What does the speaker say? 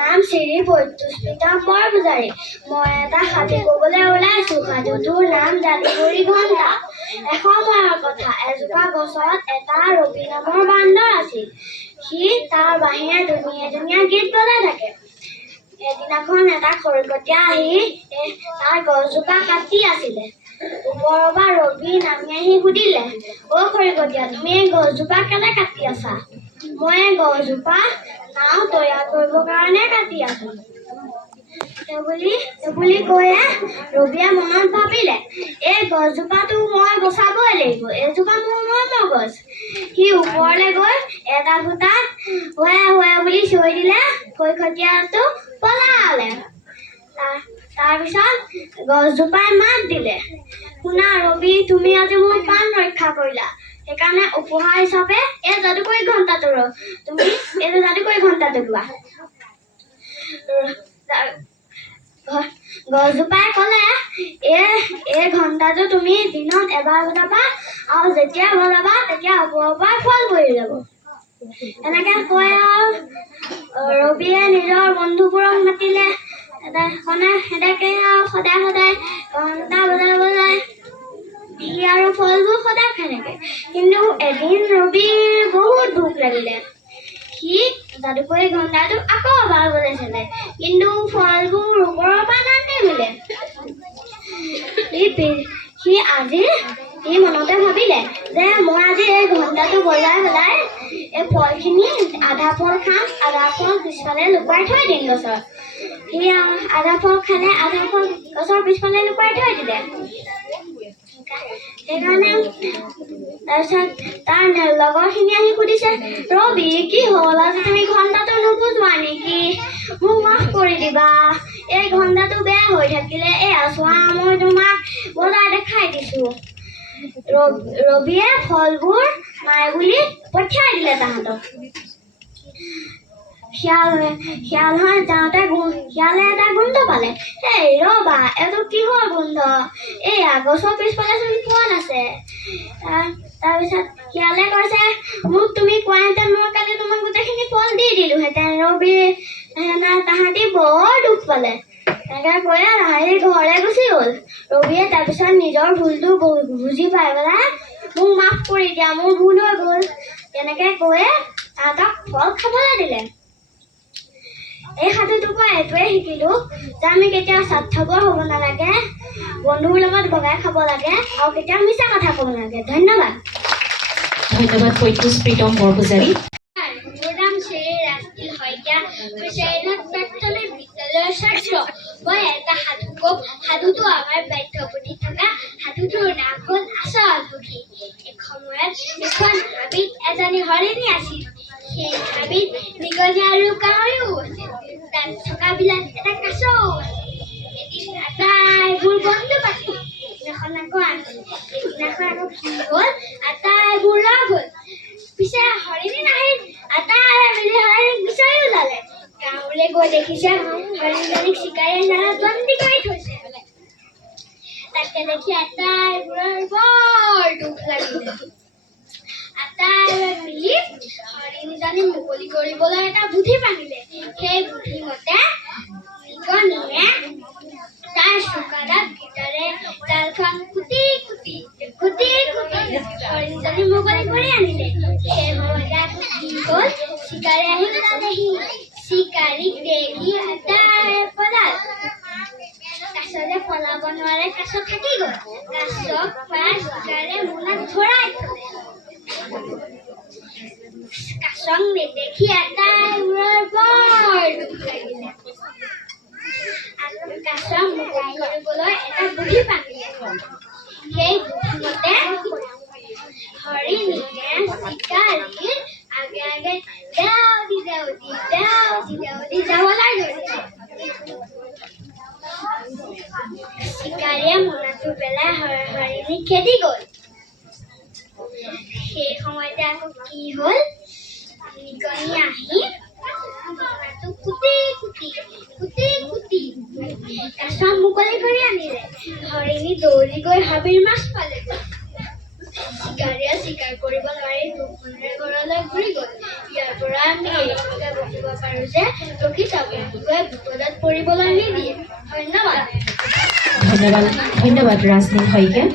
নাম শ্ৰী পৈতুস্মিতা বৰপূজাৰী। মই এটা সাধু ক'বলৈ ওলাইছো। সাধুটোৰ নাম জাদুকৰী ঘণ্টা। এসময়ৰ কথা, এজোপা গছত এটা ৰবি নামৰ বান্দৰ আছিল। সি তাৰ বাহিৰে ধুনীয়া ধুনীয়া গীত বজাই থাকে। এদিনাখন এটা খৰিকটীয়া আহি তাৰ গছজোপা কাটি আছিলে। ওপৰৰ পৰা ৰবি নামি আহি সুধিলে, অ' খৰিকটীয়া, তুমি এই গছজোপা কেলে কাটি আছা? মই এই গছজোপা নাও তৈয়াৰ কৰিবৰ কাৰণে কাটি আছো। বুলি কৈয়ে ৰবিয়ে মনত ভাবিলে, এই গছজোপাটো মই বচাবই লাগিব, এইজোপা মোৰ মৰমৰ গছ। সি ওপৰলৈ গৈ এটা ফুটা হুৱে বুলি চিঞৰি দিলে, খৰিকটীয়াটো পলালে। তাৰপিছত গছজোপাই মাত দিলে, শুনা ৰবি, তুমি আজি মোৰ প্ৰাণ ৰক্ষা কৰিলা, সেইকাৰণে উপহাৰ হিচাপে এই যাদুকৰী ঘণ্টাটো তুমি এইটো যাদুকৰী ঘণ্টাটো লোৱা। গছজোপাই ক'লে, এই ঘণ্টাটো তুমি দিনত এবাৰ বজাবা আৰু যেতিয়া বজাবা তেতিয়া ওপৰৰ পৰা ফল পৰি যাব। এনেকে কয় আৰু ৰবিয়ে নিজৰ বন্ধুবোৰক মাতিলে। সেনেকে আৰু সদায় ঘণ্টা বজাই সি আৰু ফলবোৰ সদায় খাই থাকে। কিন্তু এদিন ৰবিৰ বহুত ভোক লাগিলে। সি যাদুকৰী ঘণ্টাটো আকৌ এবাৰ বজাইছিলে, কিন্তু ফলবোৰ ওপৰৰ পৰা নানিলে। সি মনতে ভাবিলে যে মই আজি এই ঘণ্টাটো বজাই পেলাই এই ফলখিনি আধা ফল খাম, আধা ফল পিছফালে লুকুৱাই থৈ দিম গছত। সি আধা ফল খালে, আধা ফল গছৰ পিছফালে লুকুৱাই থৈ দিলে। সেইকাৰণে তাৰপিছত তাৰ লগৰখিনি আহি সুধিছে, ৰবি কি হ'ল, আজি তুমি ঘণ্টাটো নুবুজোৱা নেকি? মোক মাফ কৰি দিবা, এই ঘণ্টাটো বেয়া হৈ থাকিলে এয়া চোৱা, মই তোমাক বজাই দেখাই দিছো। ৰবিয়ে ফলবোৰ নাই বুলি পঠিয়াই দিলে তাহাঁতক। শিয়াল যাওঁতে শিয়ালে এটা গোন্ধ পালে। এই ৰবা, এইটো কিহৰ গোন্ধ? এয়া গছৰ পিছফালে চোন ফল আছে। তাৰপিছত শিয়ালে কৈছে, মোক তুমি কোৱাহেঁতেন মই কালি তোমাক গোটেইখিনি ফল দি দিলোহেঁতেন। তাহাঁতি বৰ দুখ পালে। এনেকৈ কৈ তাহাঁতি ঘৰলৈ গুচি গ'ল। ৰবিয়ে তাৰপিছত নিজৰ ভুলটো বুজি পাই পেলাই, মোক মাফ কৰি দিয়া, মোৰ ভুল হৈ গ'ল, তেনেকৈ কৈয়ে তাহাঁতক ফল খাবলৈ দিলে। এই সাধুটোৰ পৰা এইটোৱে শিকিলো যে আমি কেতিয়াও স্বাৰ্থপৰ হ'ব নালাগে, বন্ধুৰ লগত ভগাই খাব লাগে আৰু কেতিয়াও মিছা কথা ক'ব নালাগে। ধন্যবাদ। ধন্যবাদ পৈতুষ প্ৰীতম বৰপূজাৰী। মোৰ নাম শ্ৰী ৰাজকিল শইকীয়া, প্ৰাথমিক বিদ্যালয়ৰ ছাত্ৰ। মই এটা সাধু ক'ম। সাধুটো আমাৰ পাঠ্যপুথিত থকা সাধুটোৰ নাম হ'ল আচল পুথি। এসময়ত এখন হাবিত এজনী হৰিণী আছিল। সেই হাবিত নিগনি আৰু কাউৰীও আছিল। তাত থকা বিলাত এটা কাছও আছিল। এদিন আটাইবোৰ বন্ধু পাতি এদিনাখন আকৌ কি হ'ল, আটাইবোৰ লগ হ'ল। পিছে হৰিণী নাহিল। আটাইৰে মিলি হৰিণীক বিচাৰি ওলালে। গাঁৱলৈ গৈ দেখিছে হৰিণীজনীক চিকাৰীয়ে জালত বন্দী কৰি থৈছে। তাকে দেখি আটাইবোৰৰ বৰ দুখ লাগিলে। আটাইৰে মিলি হৰিণীজনী মুকলি কৰিবলৈ এটা বুদ্ধি বান্ধিলে। সেই বুদ্ধিমতে নিগনিয়ে তাৰ চোকা দাঁতেৰে ডালখন কুটি হৰিণীজনী মুকলি কৰি আনিলে। সেই সময়তে কি হ'ল, চিকাৰী আহি ওলালেহি। চিকাৰীক দেখি আটাইৰে পলাল। কাছ যে পলাব নোৱাৰে, কাছ থাকি গ'ল। কাছক পাই চিকাৰীয়ে মোনাত ভৰাই থলে। কাছক নেদেখি আটাইবোৰৰ বৰ দুখ লাগিলে। কাছক মুকলি কৰিবলৈ এটা বুদ্ধি বান্ধিলে। সেই বুদ্ধিমতে হৰিণীয়ে চিকাৰীৰ আগে আগে দেউতি যাবলৈ ধৰিলে। চিকাৰীয়ে মোনাটো পেলাই হৰিণীক খেদি গ'ল। সেই সময়তে আকৌ কি হ'ল, নিগনি আহি মোনাটো কুটি কাছক মুকলি কৰি আনিলে। হৰিণী দৌৰি গৈ হাবিৰ মাছ পালেগৈ। চিকাৰীয়ে চিকাৰ কৰিব নোৱাৰি দুখ মনেৰে ঘৰলৈ ঘূৰি গ'ল। ইয়াৰ পৰা আমি এইটোকে বুজিব পাৰো যে প্ৰকৃত গৈ বিপদত পৰিবলৈ নিদিয়ে। ধন্যবাদ। ধন্যবাদ ৰাজনীল শইকীয়া।